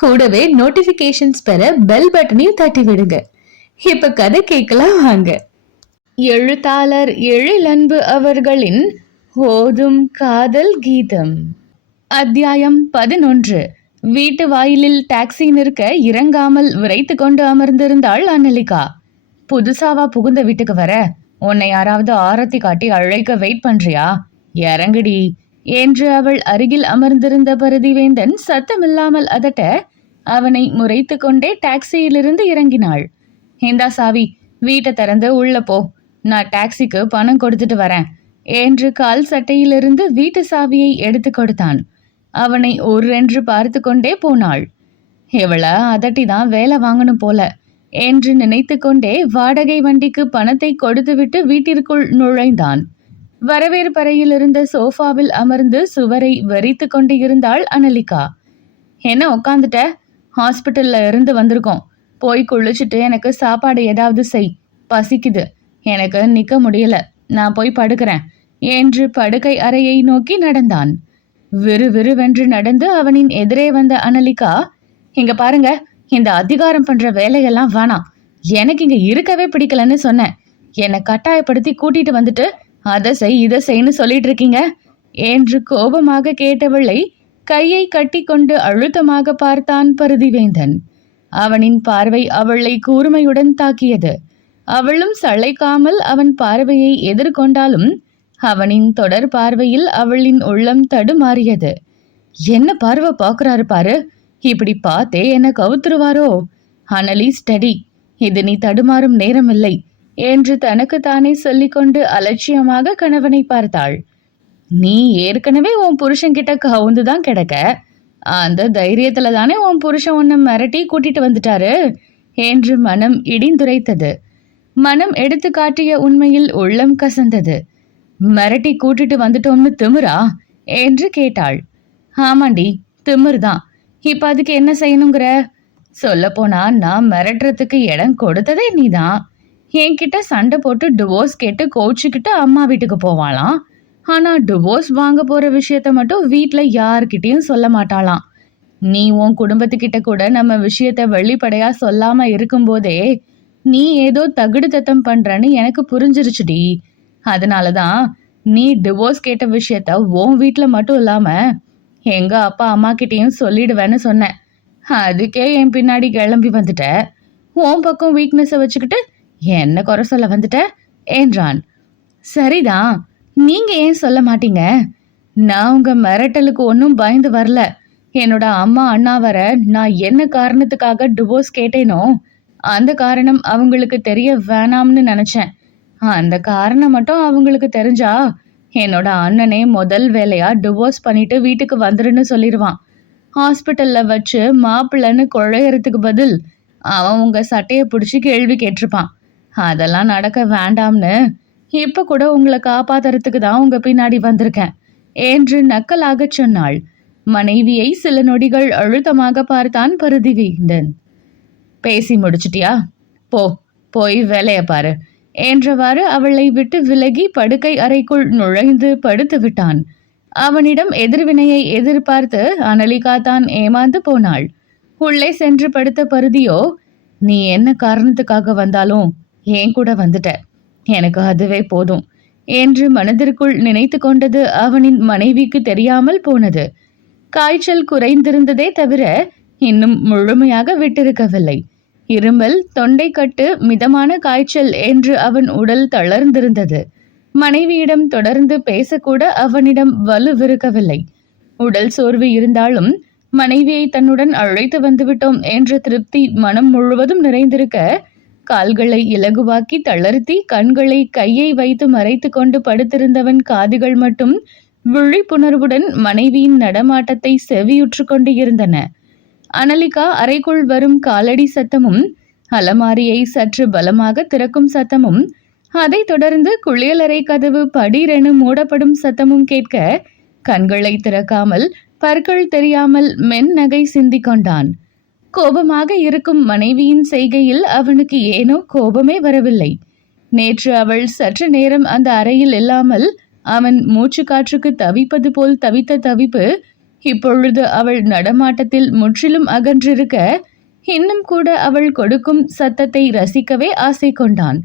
கூடவே நோட்டிபிகேஷன்ஸ் பெற பெல் பட்டனையும் தட்டி விடுங்க இப்ப கதை கேட்கலாம் வாங்க. எழுத்தாளர் எழிலன்பு அவர்களின் ஓதும் காதல் கீதம். அத்தியாயம் பதினொன்று. வீட்டு வாயிலில் டாக்ஸி நிற்க இறங்காமல் விரைத்து கொண்டு அமர்ந்திருந்தாள் அன்னலிகா புதுசாவா புகுந்த வீட்டுக்கு வர. உன்னை யாராவது ஆரத்தி காட்டி அழைக்க வெயிட் பண்றியா? இறங்குடி. என்று அவள் அருகில் அமர்ந்திருந்த பரதிவேந்தன் சத்தமில்லாமல் அதட்ட அவனை முறைத்து கொண்டே டாக்ஸியிலிருந்து இறங்கினாள். இந்தா சாவி வீட்டை திறந்து உள்ள போ. நான் டாக்ஸிக்கு பணம் கொடுத்துட்டு வரேன் என்று கால் சட்டையிலிருந்து வீட்டு சாவியை எடுத்து கொடுத்தான். அவனை ஒரென்று பார்த்து கொண்டே போனாள். இவள அதட்டி தான் வேலை வாங்கணும் போல என்று நினைத்து கொண்டே வாடகை வண்டிக்கு பணத்தை கொடுத்துவிட்டு வீட்டிற்குள் நுழைந்தான். வரவேற்பறையில் இருந்த சோஃபாவில் அமர்ந்து சுவரை வெறித்து கொண்டு இருந்தாள் அனலிகா. என்ன உக்காந்துட்ட? ஹாஸ்பிட்டல்ல இருந்து வந்திருக்கோம். போய் குளிச்சுட்டு எனக்கு சாப்பாடு ஏதாவது செய். பசிக்குது. எனக்கு நிக்க முடியல. நான் போய் படுக்கிறேன். என்று படுக்கை அறையை நோக்கி நடந்தான். விறுவிறுவென்று நடந்து அவனின் எதிரே வந்த அனலிகா இங்க பாருங்க. இந்த அதிகாரம் பண்ற வேலையெல்லாம் வேணாம். எனக்கு இங்க இருக்கவே பிடிக்கலன்னு சொன்னேன். என்னை கட்டாயப்படுத்தி கூட்டிட்டு வந்துட்டு அதை செய் இதை செய்ன்னு சொல்லிட்டு இருக்கீங்க என்று கோபமாக கேட்டவளை கையை கட்டிக்கொண்டு அழுத்தமாக பார்த்தான் பருதிவேந்தன். அவனின் பார்வை அவளை கூர்மையுடன் தாக்கியது. அவளும் சளைக்காமல் அவன் பார்வையை எதிர்கொண்டாலும் அவனின் தொடர் பார்வையில் அவளின் உள்ளம் தடுமாறியது. என்ன பார்வை பார்க்குறாரு பாரு இப்படி பார்த்தே என்ன கவுத்துருவாரோ? அனலி ஸ்டடி இது நீ தடுமாறும் நேரமில்லை. என்று தனக்குத்தானே சொல்லிக்கொண்டு அலட்சியமாக கணவனை பார்த்தாள். நீ ஏற்கனவே உன் புருஷன்கிட்ட கவுந்து தான் கிடக்க. அந்த தைரியத்துல தானே உன் புருஷன் உன்னை மிரட்டி கூட்டிட்டு வந்துட்டாரு? என்று மனம் இடிந்துரைத்தது. மனம் எடுத்து காட்டிய உண்மையில் உள்ளம் கசந்தது. மிரட்டி கூட்டிட்டு வந்துட்டோம்னு திமிரா? என்று கேட்டாள். ஆமாண்டி திமிர் தான் இப்ப அதுக்கு என்ன செய்யணுங்கிற? சொல்லப்போனா நான் மிரட்டுறதுக்கு இடம் கொடுத்ததே நீதான். என்கிட்ட சண்டை போட்டு டிவோர்ஸ் கேட்டு கோச்சுக்கிட்டு அம்மா வீட்டுக்கு போவாளாம். ஆனால் டிவோர்ஸ் வாங்க போகிற விஷயத்த மட்டும் வீட்டில் யார்கிட்டயும் சொல்ல மாட்டாளாம். நீ உன் குடும்பத்துக்கிட்ட கூட நம்ம விஷயத்த வெளிப்படையாக சொல்லாமல் இருக்கும்போதே நீ ஏதோ தகுடு தத்தம் பண்ணுறன்னு எனக்கு புரிஞ்சிருச்சுடி. அதனாலதான் நீ டிவோர்ஸ் கேட்ட விஷயத்த உன் வீட்டில் மட்டும் இல்லாமல் எங்கள் அப்பா அம்மா கிட்டேயும் சொல்லிடுவேன்னு சொன்னேன் அதுக்கே என் பின்னாடி கிளம்பி வந்துட்ட. உன் பக்கம் வீக்னஸை வச்சுக்கிட்டு என்ன குறை சொல்ல வந்துட்ட? என்றான். சரிதான் நீங்க ஏன் சொல்ல மாட்டீங்க? நான் உங்க மிரட்டலுக்கு ஒன்றும் பயந்து வரல. என்னோட அம்மா அண்ணா வர நான் என்ன காரணத்துக்காக டிவோர்ஸ் கேட்டேனோ அந்த காரணம் அவங்களுக்கு தெரிய வேணாம்னு நினைச்சேன். அந்த காரணம் மட்டும் அவங்களுக்கு தெரிஞ்சா என்னோட அண்ணனே முதல் வேலையா டிவோர்ஸ் பண்ணிட்டு வீட்டுக்கு வந்துருன்னு சொல்லிடுவான் ஹாஸ்பிட்டல்ல வச்சு மாப்பிள்ளைன்னு குழையறதுக்கு பதில் அவன் உங்க சட்டையை பிடிச்சி கேள்வி கேட்டிருப்பான். அதெல்லாம் நடக்க வேண்டாம்னு. இப்ப கூட உங்களை காப்பாத்துறதுக்கு தான் உங்க பின்னாடி வந்திருக்கேன். என்று நக்கலாக சொன்னாள். மனைவியை சில நொடிகள் அழுத்தமாக பார்த்தான் பருதிவேந்தன் பேசி முடிச்சிட்டியா? போ போய் வேலைய பாரு என்றவாறு அவளை விட்டு விலகி படுக்கை அறைக்குள் நுழைந்து படுத்து விட்டான். அவனிடம் எதிர்வினையை எதிர்பார்த்து அனலிகா தான் ஏமாந்து போனாள். உள்ளே சென்று படுத்த பருதியோ நீ என்ன காரணத்துக்காக வந்தாலும் ஏன் கூட வந்துட்ட. எனக்கு அதுவே போதும் என்று மனதிற்குள் நினைத்து கொண்டது அவனின் மனைவிக்கு தெரியாமல் போனது. காய்ச்சல் குறைந்திருந்ததே தவிர இன்னும் முழுமையாக விட்டிருக்கவில்லை. இருமல் தொண்டைக்கட்டு மிதமான காய்ச்சல் என்று அவன் உடல் தளர்ந்திருந்தது. மனைவியிடம் தொடர்ந்து பேசக்கூட அவனிடம் வலுவிருக்கவில்லை உடல் சோர்வு இருந்தாலும் மனைவியை தன்னுடன் அழைத்து வந்துவிட்டோம் என்ற திருப்தி மனம் முழுவதும் நிறைந்திருக்க கால்களை இலகுவாக்கி தளர்த்தி கண்களை கையை வைத்து மறைத்து கொண்டு படுத்திருந்தவன் காதுகள் மட்டும் விழிப்புணர்வுடன் மனைவியின் நடமாட்டத்தை செவியுற்று கொண்டு இருந்தன. அனலிகா அறைக்குள் வரும் காலடி சத்தமும் அலமாரியை சற்று பலமாக திறக்கும் சத்தமும் அதைத் தொடர்ந்து குளியலறை கதவு படீரென மூடப்படும் சத்தமும் கேட்க கண்களை திறக்காமல் பற்கள் தெரியாமல் மென் நகை சிந்திக் கொண்டான். கோபமாக இருக்கும் மனைவியின் செய்கையில் அவனுக்கு ஏனோ கோபமே வரவில்லை. நேற்று அவள் சற்று நேரம் அந்த அறையில் இல்லாமல் அவன் மூச்சு காற்றுக்கு தவிப்பது போல் தவித்த தவிப்பு இப்பொழுது அவள் நடமாட்டத்தில் முற்றிலும் அகன்றிருக்க இன்னும் கூட அவள் கொடுக்கும் சத்தத்தை ரசிக்கவே ஆசை கொண்டான்.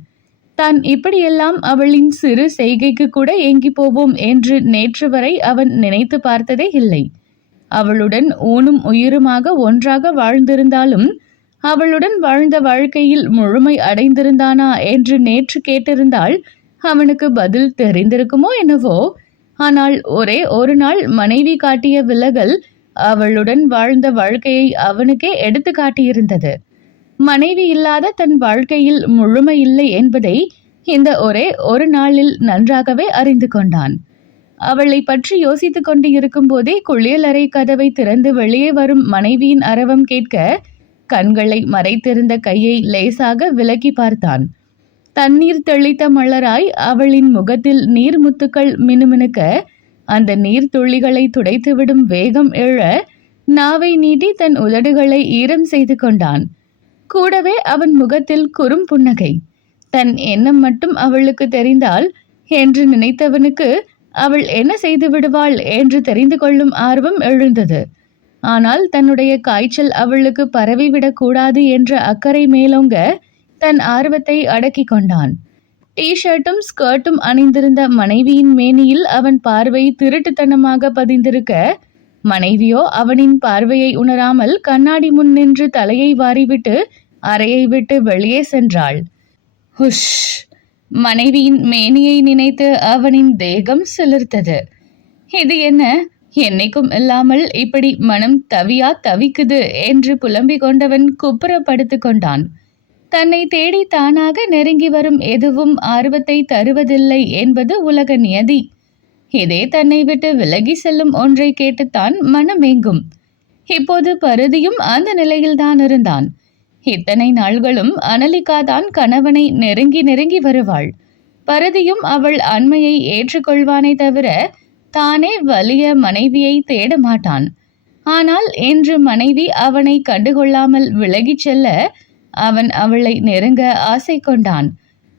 தான் இப்படியெல்லாம் அவளின் சிறு செய்கைக்கு கூட ஏங்கி போவோம் என்று நேற்று வரை அவன் நினைத்து பார்த்ததே இல்லை. அவளுடன் ஊனும் உயிருமாக ஒன்றாக வாழ்ந்திருந்தாலும் அவளுடன் வாழ்ந்த வாழ்க்கையில் முழுமை அடைந்திருந்தானா என்று நேற்று கேட்டிருந்தால் அவனுக்கு பதில் தெரிந்திருக்குமோ என்னவோ? ஆனால் ஒரே ஒரு நாள் மனைவி காட்டிய விலகல் அவளுடன் வாழ்ந்த வாழ்க்கையை அவனுக்கே எடுத்து காட்டியிருந்தது. மனைவி இல்லாத தன் வாழ்க்கையில் முழுமை இல்லை என்பதை இந்த ஒரே ஒரு நாளில் நன்றாகவே அறிந்து கொண்டான். அவளை பற்றி யோசித்துக் கொண்டு இருக்கும் போதே குளியலறை கதவை திறந்து வெளியே வரும் மனைவியின் அரவம் கேட்க கண்களை மறைத்திருந்த கையை லேசாக விலக்கி பார்த்தான். தண்ணீர் தெளித்த மலராய் அவளின் முகத்தில் நீர் முத்துக்கள் மினுமினுக்க அந்த நீர் துளிகளை துடைத்துவிடும் வேகம் எழ நாவை நீட்டி தன் உதடுகளை ஈரம் செய்து கொண்டான். கூடவே அவன் முகத்தில் குறும் புன்னகை தன் எண்ணம் மட்டும் அவளுக்கு தெரிந்தால் என்று நினைத்தவனுக்கு அவள் என்ன செய்து விடுவாள் என்று தெரிந்து கொள்ளும் ஆர்வம் எழுந்தது. ஆனால் தன்னுடைய காய்ச்சல் அவளுக்கு பரவிவிடக்கூடாது என்ற அக்கறை மேலோங்க தன் ஆர்வத்தை அடக்கிக் கொண்டான். டீஷர்ட்டும் ஸ்கர்ட்டும் அணிந்திருந்த மனைவியின் மேனியில் அவன் பார்வை திருட்டுத்தனமாக பதிந்திருக்க மனைவியோ அவனின் பார்வையை உணராமல் கண்ணாடி முன் நின்று தலையை வாரிவிட்டு அறையை விட்டு வெளியே சென்றாள். ஹுஷ்! மனைவியின் மேனியை நினைத்து அவனின் தேகம் சிலிர்த்தது. இது என்ன? என்னைக்கும் இல்லாமல் இப்படி மனம் தவியா தவிக்குது என்று புலம்பிக் கொண்டவன் குப்புறப்படுத்து கொண்டான். தன்னை தேடி தானாக நெருங்கி வரும் எதுவும் ஆர்வத்தை தருவதில்லை என்பது உலக நியதி. இதே தன்னை விட்டு விலகி செல்லும் ஒன்றை கேட்டுத்தான் மனமேங்கும். இப்போது பருதியும் அந்த நிலையில்தான் இருந்தான். இத்தனை நாள்களும் அனலிகா தான் கணவனை நெருங்கி நெருங்கி வருவாள். பரதியும் அவள் அண்மையை ஏற்றுக்கொள்வானே தவிர தானே வலிய மனைவியை தேட மாட்டான் ஆனால் இன்று மனைவி அவனை கண்டுகொள்ளாமல் விலகிச் செல்ல அவன் அவளை நெருங்க ஆசை கொண்டான்.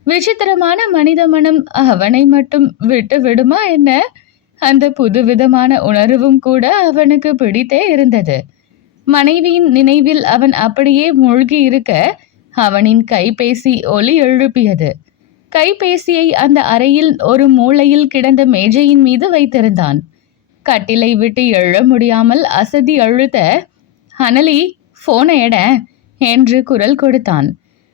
விசித்திரமான மனித மனம் அவனை மட்டும் விட்டு விடுமா என்ன? அந்த புதுவிதமான உணர்வும் கூட அவனுக்கு பிடித்தே இருந்தது. மனைவியின் நினைவில் அவன் அப்படியே மூழ்கி இருக்க அவனின் கைபேசி ஒலி எழுப்பியது. கைபேசியை அந்த அறையில் ஒரு மூளையில் கிடந்த மேஜையின் மீது வைத்திருந்தான். கட்டிலை விட்டு எழ முடியாமல் அசதி அழுத்த அனலி போனை எட என்று குரல் கொடுத்தான்.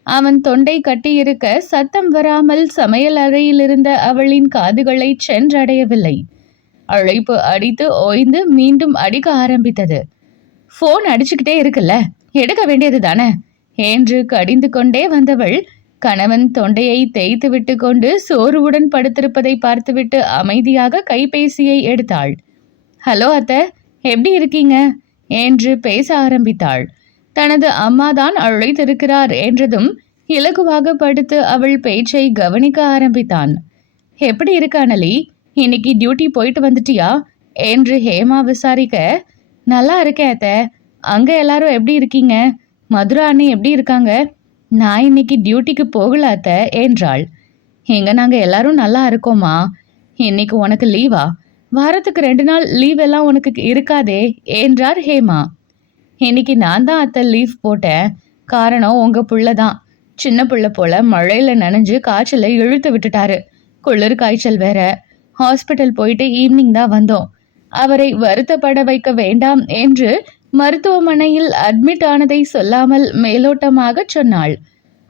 அவன் தொண்டை கட்டியிருக்க சத்தம் வராமல் சமையல் அறையிலிருந்த அவளின் காதுகளை சென்றடையவில்லை. அழைப்பு அடித்து ஓய்ந்து மீண்டும் அடிக்க ஆரம்பித்தது. ஃபோன் அடிச்சுக்கிட்டே இருக்குல்ல? எடுக்க வேண்டியது தானே? என்று கடிந்து கொண்டே வந்தவள் கணவன் தொண்டையை தேய்த்து விட்டு கொண்டு சோர்வுடன் படுத்திருப்பதை பார்த்துவிட்டு அமைதியாக கைபேசியை எடுத்தாள். ஹலோ அத்த எப்படி இருக்கீங்க? என்று பேச ஆரம்பித்தாள். தனது அம்மாதான் அழைத்திருக்கிறார் என்றதும் இலகுவாக படுத்து அவள் பேச்சை கவனிக்க ஆரம்பித்தான். எப்படி இருக்கானலி இன்னைக்கு டியூட்டி போயிட்டு வந்துட்டியா? என்று ஹேமா விசாரிக்க நல்லா இருக்கேன் அத்தை. அங்க எல்லாரும் எப்படி இருக்கீங்க? மதுரா அண்ணி எப்படி இருக்காங்க? நான் இன்னைக்கு டியூட்டிக்கு போகல அத்தை என்றாள். எங்க நாங்க எல்லாரும் நல்லா இருக்கோமா இன்னைக்கு உனக்கு லீவா வாரத்துக்கு ரெண்டு நாள் லீவ் எல்லாம் உனக்கு இருக்காதே என்றார் ஹேமா. இன்னைக்கு நான் தான் அத்தை லீவ் போட்டேன். காரணம் உங்க புள்ள தான். சின்ன புள்ள போல மழையில நனைஞ்சு காய்ச்சலை இழுத்து விட்டுட்டாரு. குளிர் காய்ச்சல் வேற. ஹாஸ்பிட்டல் போயிட்டு ஈவினிங் தான் வந்தோம். அவரை வருத்தப்பட வைக்க வேண்டாம் என்று மருத்துவமனையில் அட்மிட் ஆனதை சொல்லாமல் மேலோட்டமாக சொன்னாள்.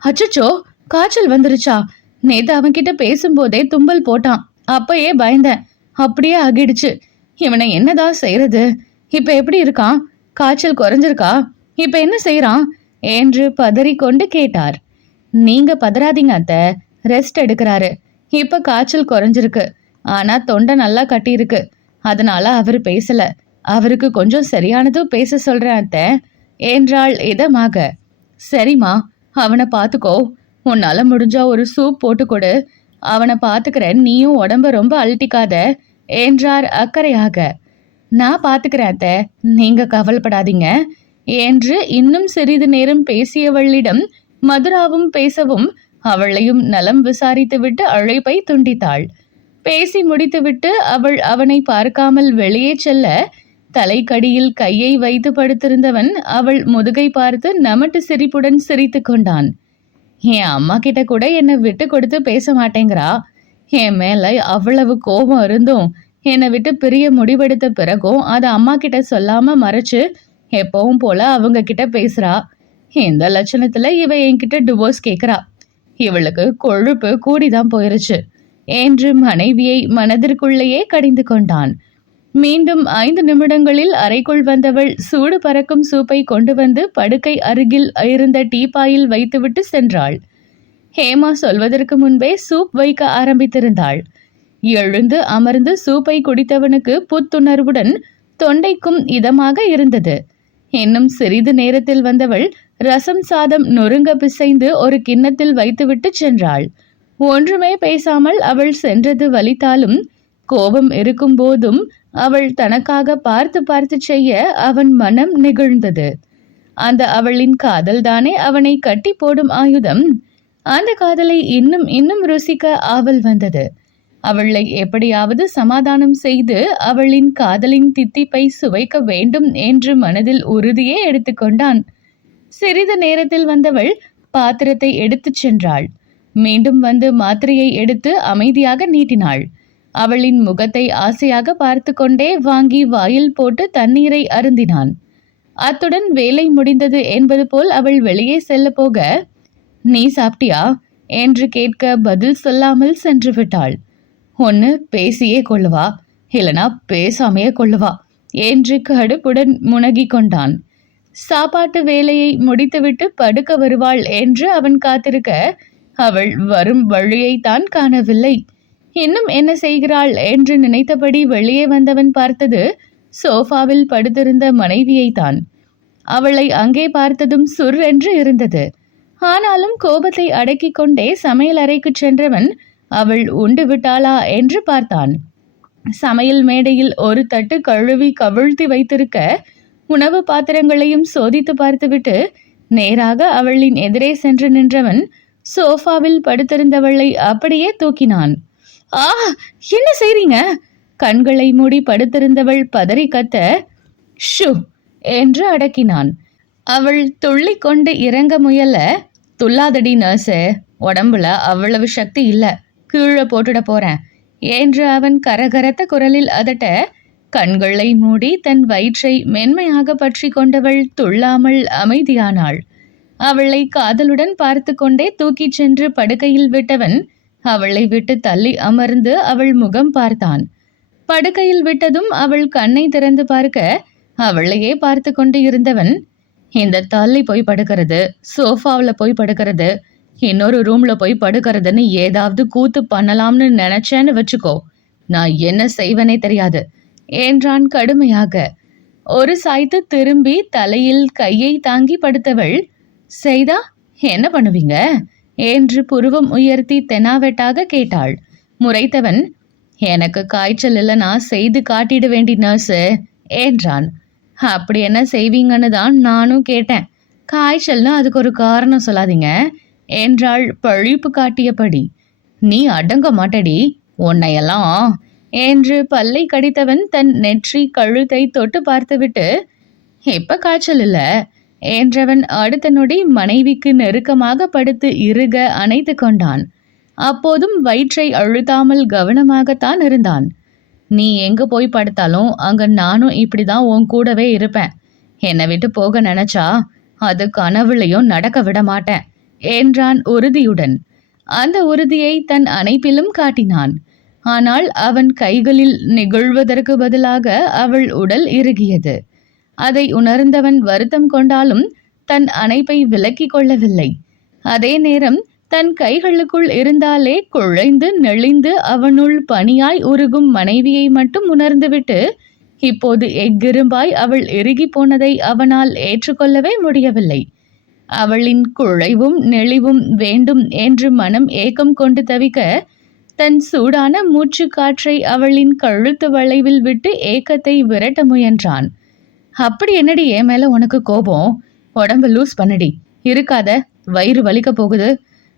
அச்சச்சோ காய்ச்சல் வந்துருச்சா? நேத்து அவன்கிட்ட பேசும்போதே தும்பல் போட்டான். அப்பயே பயந்தேன். அப்படியே ஆகிடுச்சு. இவனை என்னதான் செய்யறது இப்ப எப்படி இருக்கான்? காய்ச்சல் குறைஞ்சிருக்கா? இப்ப என்ன செய்யறான் என்று பதறிக்கொண்டு கேட்டார். நீங்க பதறாதீங்க அத்தை. ரெஸ்ட் எடுக்கிறாரு. இப்ப காய்ச்சல் குறைஞ்சிருக்கு. ஆனா தொண்டை நல்லா கட்டியிருக்கு. அதனால அவர் பேசல. அவருக்கு கொஞ்சம் சரியானதும் பேச சொல்றேன் அத்தை. என்றாள் இதமாக. சரிம்மா அவனை பார்த்துக்கோ உன்னால முடிஞ்சா ஒரு சூப் போட்டு கொடு. அவனை பார்த்துக்கிறேன் நீயும் உடம்ப ரொம்ப அழட்டிக்காத என்றார் அக்கறையாக. நான் பார்த்துக்கிறேன் அத்தை. நீங்க கவலைப்படாதீங்க என்று இன்னும் சிறிது நேரம் பேசியவளிடம் மதுராவும் பேசவும் அவளையும் நலம் விசாரித்துவிட்டு அழைப்பை துண்டித்தாள். பேசி முடித்துவிட்டு அவள் அவனை பார்க்காமல் வெளியே செல்ல தலைக்கடியில் கையை வைத்து படுத்திருந்தவன் அவள் முதுகை பார்த்து நமட்டு சிரிப்புடன் சிரித்து கொண்டான். என் அம்மா கிட்ட கூட என்னை விட்டு கொடுத்து பேச மாட்டேங்கிறா. என் மேல அவ்வளவு கோபம் இருந்தும் என்னை விட்டு பிரிய முடிவெடுத்த பிறகும் அதை அம்மா கிட்ட சொல்லாம மறைச்சு எப்பவும் போல அவங்க கிட்ட பேசுறா. இந்த லட்சணத்துல இவ என்கிட்ட டிவோர்ஸ் கேக்குறா. இவளுக்கு கொழுப்பு கூடிதான் போயிருச்சு. என்று மனைவியை மனதிற்குள்ளேயே கடிந்து கொண்டான். மீண்டும் ஐந்து நிமிடங்களில் அறைக்குள் வந்தவள் சூடு பறக்கும் சூப்பை கொண்டு வந்து படுக்கை அருகில் இருந்த டீப்பாயில் வைத்துவிட்டு சென்றாள். ஹேமா சொல்வதற்கு முன்பே சூப் வைக்க ஆரம்பித்திருந்தாள். எழுந்து அமர்ந்து சூப்பை குடித்தவனுக்கு புத்துணர்வுடன் தொண்டைக்கும் இதமாக இருந்தது. இன்னும் சிறிது நேரத்தில் வந்தவள் ரசம் சாதம் நொறுங்க பிசைந்து ஒரு கிண்ணத்தில் வைத்துவிட்டு சென்றாள். ஒன்றுமே பேசாமல் அவள் சென்றது வலித்தாலும் கோபம் இருக்கும் போதும் அவள் தனக்காக பார்த்து பார்த்து செய்ய அவன் மனம் நெகிழ்ந்தது. அந்த அவளின் காதல்தானே அவனை கட்டி போடும் ஆயுதம். அந்த காதலை இன்னும் இன்னும் ருசிக்க ஆவல் வந்தது. அவளை எப்படியாவது சமாதானம் செய்து அவளின் காதலின் தித்திப்பை சுவைக்க வேண்டும் என்று மனதில் உறுதியே எடுத்துக்கொண்டான். சிறிது நேரத்தில் வந்தவள் பாத்திரத்தை எடுத்துச் சென்றாள். மீண்டும் வந்து மாத்திரையை எடுத்து அமைதியாக நீட்டினாள். அவளின் முகத்தை ஆசையாக பார்த்து கொண்டே வாங்கி வாயில் போட்டு தண்ணீரை அருந்தினான். அத்துடன் வேலை முடிந்தது என்பது போல் அவள் வெளியே செல்ல போக நீ சாப்பிட்டியா? என்று கேட்க பதில் சொல்லாமல் சென்று விட்டாள். ஒன்று பேசியே கொள்ளுவா. இல்லனா பேசாமையே கொள்ளுவா என்று கடுப்புடன் முனகி கொண்டான். சாப்பாட்டு வேலையை முடித்துவிட்டு படுக்க வருவாள் என்று அவன் காத்திருக்க அவள் வரும் வழியை தான் காணவில்லை. இன்னும் என்ன செய்கிறாள் என்று நினைத்தபடி வெளியே வந்தவன் பார்த்தது சோஃபாவில் படுத்திருந்த மனைவியைத்தான். அவளை அங்கே பார்த்ததும் சுர் என்று இருந்தது. ஆனாலும் கோபத்தை அடக்கிக் கொண்டே சமையல் அறைக்கு சென்றவன் அவள் உண்டு விட்டாளா என்று பார்த்தான். சமையல் மேடையில் ஒரு தட்டு கழுவி கவிழ்த்தி வைத்திருக்க உணவு பாத்திரங்களையும் சோதித்து பார்த்துவிட்டு நேராக அவளின் எதிரே சென்று நின்றவன் சோஃபாவில் படுத்திருந்தவளை அப்படியே தூக்கினான். ஆ என்ன செய்றீங்க? கண்களை மூடி படுத்திருந்தவள் பதறி கத்த ஷு என்று அடக்கினான். அவள் துள்ளி கொண்டு இறங்க முயல துள்ளாதடி நர்ஸு உடம்புல அவ்வளவு சக்தி இல்ல கீழே போட்டுட போறேன் என்று அவன் கரகரத்த குரலில் அதட்ட கண்களை மூடி தன் வயிற்றை மென்மையாக பற்றி கொண்டவள் துள்ளாமல் அமைதியானாள். அவளை காதலுடன் பார்த்து கொண்டே தூக்கிச் சென்று படுக்கையில் விட்டவன் அவளை விட்டு தள்ளி அமர்ந்து அவள் முகம் பார்த்தான். படுக்கையில் விட்டதும் அவள் கண்ணை திறந்து பார்க்க அவளையே பார்த்து கொண்டு இருந்தவன் இந்த தள்ளி போய் படுக்கிறது சோஃபாவில் போய் படுக்கிறது இன்னொரு ரூம்ல போய் படுக்கிறதுன்னு ஏதாவது கூத்து பண்ணலாம்னு நினைச்சேன்னு வச்சுக்கோ. நான் என்ன செய்வனே தெரியாது என்றான் கடுமையாக. ஒரு சாய்த்து திரும்பி தலையில் கையை தாங்கி படுத்தவள் செய்தா? என்ன பண்ணுவீங்க? என்று புருவம் உயர்த்தி தெனாவெட்டாக கேட்டாள். முறைத்தவன் எனக்கு காய்ச்சல் இல்லைனா செய்து காட்டிட வேண்டி நர்ஸு என்றான். அப்படி என்ன செய்வீங்கன்னு தான் நானும் கேட்டேன். காய்ச்சல்னு அதுக்கு ஒரு காரணம் சொல்லாதீங்க என்றாள் பழிப்பு காட்டியபடி. நீ அடங்க மாட்டடி உன்னையெல்லாம் என்று பல்லை கடித்தவன் தன் நெற்றி கழுத்தை தொட்டு பார்த்துவிட்டு எப்ப காய்ச்சல் இல்லை என்றவன் அடுத்த நொடி மனைவிக்கு நெருக்கமாக படுத்து இறுக அணைத்து கொண்டான். அப்போதும் வயிற்றை அழுத்தாமல் கவனமாகத்தான் இருந்தான். நீ எங்க போய் படுத்தாலும் அங்க நானும் இப்படிதான் உன் கூடவே இருப்பேன். என்னை விட்டு போக நினைச்சா அது கனவுலையும் நடக்க விட மாட்டேன் என்றான் உறுதியுடன். அந்த உறுதியை தன் அணைப்பிலும் காட்டினான். ஆனால் அவன் கைகளில் நிகழ்வதற்கு பதிலாக அவள் உடல் இறுகியது. அதை உணர்ந்தவன் வருத்தம் கொண்டாலும் தன் அணைப்பை விலக்கிக் கொள்ளவில்லை. அதே நேரம் தன் கைகளுக்குள் இருந்தாலே குழைந்து நெளிந்து அவனுள் பனியாய் உருகும் மனைவியை மட்டும் உணர்ந்துவிட்டு இப்போது எக்கிரும்பாய் அவள் எருகி போனதை அவனால் ஏற்றுக்கொள்ளவே முடியவில்லை. அவளின் குழைவும் நெளிவும் வேண்டும் என்று மனம் ஏக்கம் கொண்டு தவிக்க தன் சூடான மூச்சு காற்றை அவளின் கழுத்து வளைவில் விட்டு ஏக்கத்தை விரட்ட முயன்றான். அப்படி என்னடி என் மேல உனக்கு கோபம்? உடம்ப லூஸ் பண்ணடி. இருக்காத வயிறு வலிக்க போகுது.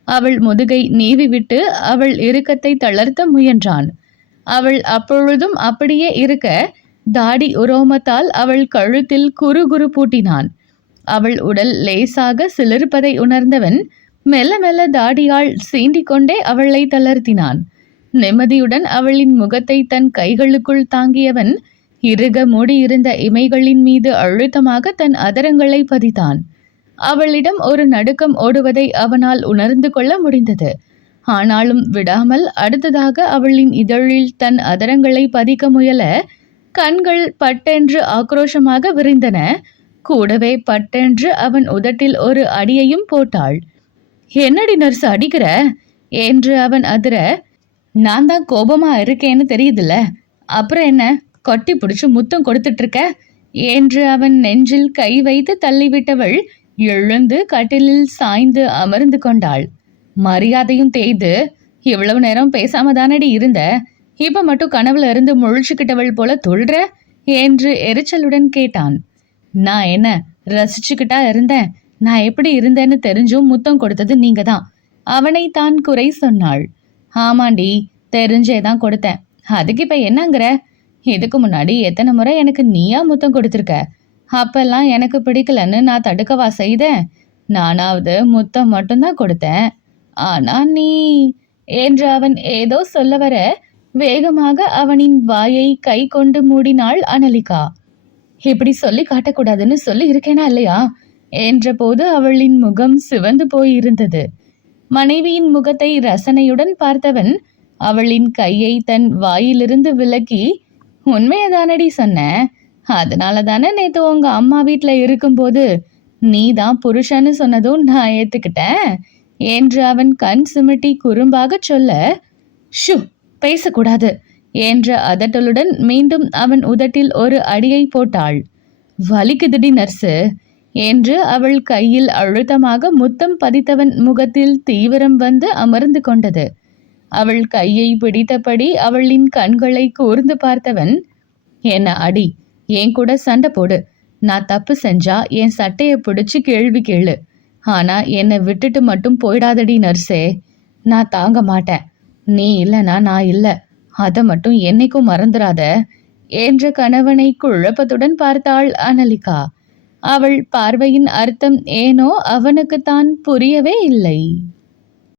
அவள் முதுகை நீவி விட்டு அவள் இறுக்கத்தை தளர்த்த முயன்றான். அவள் அப்பொழுதும் அப்படியே இருக்க தாடி உரோமத்தால் அவள் கழுத்தில் குறு குறு பூட்டினான். அவள் உடல் லேசாக சிலிர்ப்பதை உணர்ந்தவன் மெல்ல மெல்ல தாடியால் சீண்டிக் கொண்டே அவளை தளர்த்தினான். நிம்மதியுடன் அவளின் முகத்தை தன் கைகளுக்குள் தாங்கியவன் இறுக மூடியிருந்த இமைகளின் மீது அழுத்தமாக தன் அதரங்களை பதித்தான். அவளிடம் ஒரு நடுக்கம் ஓடுவதை அவனால் உணர்ந்து கொள்ள முடிந்தது. ஆனாலும் விடாமல் அடுத்ததாக அவளின் இதழில் தன் அதரங்களை பதிக்க முயல கண்கள் பட்டென்று ஆக்ரோஷமாக விரிந்தன. கூடவே பட்டென்று அவன் உதட்டில் ஒரு அடியையும் போட்டாள். என்னடி நர்ஸ் அடிக்கிற என்று அவன் அதிர நான் தான் கோபமா இருக்கேன்னு தெரியுதுல்ல. அப்புறம் என்ன? கொட்டி பிடிச்சு முத்தம் கொடுத்துட்டு இருக்க என்று அவன் நெஞ்சில் கை வைத்து தள்ளிவிட்டவள் எழுந்து கட்டிலில் சாய்ந்து அமர்ந்து கொண்டாள். மரியாதையும் தேய்து இவ்வளவு நேரம் பேசாம தானடி இருந்த? இப்ப மட்டும் கனவுல இருந்து முழிச்சுக்கிட்டவள் போல தொழுற என்று எரிச்சலுடன் கேட்டான். நான் என்ன ரசிச்சுக்கிட்டா இருந்தேன்? நான் எப்படி இருந்தேன்னு தெரிஞ்சும் முத்தம் கொடுத்தது நீங்க தான் அவனை தான் குறை சொன்னாள். ஆமாண்டி தெரிஞ்சே தான் கொடுத்தேன். அதுக்கு இப்ப என்னங்கிற? இதுக்கு முன்னாடி எத்தனை முறை எனக்கு நீயா முத்தம் கொடுத்துருக்க? அப்பெல்லாம் எனக்கு பிடிக்கலன்னு நான் தடுக்கவா செய்தேன். நானாவது முத்தம் மட்டும்தான் கொடுத்தேன். ஆனா நீ என்று அவன் ஏதோ சொல்ல வர வேகமாக அவனின் வாயை கை கொண்டு மூடினாள் அனலிகா. இப்படி சொல்லி காட்டக்கூடாதுன்னு சொல்லி இருக்கேனா இல்லையா? என்றபோது அவளின் முகம் சிவந்து போயிருந்தது. மனைவியின் முகத்தை ரசனையுடன் பார்த்தவன் அவளின் கையை தன் வாயிலிருந்து விலக்கி உண்மையை தானடி சொன்ன? அதனால தானே நேத்து உங்க அம்மா வீட்டில் இருக்கும்போது நீ தான் புருஷன்னு சொன்னதும் நான் ஏத்துக்கிட்டேன். என்று அவன் கண் சிமிட்டி குறும்பாக சொல்ல ஷு பேசக்கூடாது என்ற அதட்டலுடன் மீண்டும் அவன் உதட்டில் ஒரு அடியை போட்டாள். வலிக்குதுடி நர்ஸு என்று அவள் கையில் அழுத்தமாக முத்தம் பதித்தவன் முகத்தில் தீவிரம் வந்து அமர்ந்து கொண்டது. அவள் கையை பிடித்தபடி அவளின் கண்களை கூர்ந்து பார்த்தவன் என்ன அடி என் கூட சண்டை போடு. நான் தப்பு செஞ்சா என் சட்டையை பிடிச்சு கேள்வி கேளு. ஆனா என்னை விட்டுட்டு மட்டும் போயிடாதடி நர்ஸே. நான் தாங்க மாட்டேன். நீ இல்லைனா நான் இல்லை. அதை மட்டும் என்னைக்கும் மறந்துடாத என்ற கணவனை குழப்பத்துடன் பார்த்தாள் அனலிகா. அவள் பார்வையின் அர்த்தம் ஏனோ அவனுக்குத்தான் புரியவே இல்லை.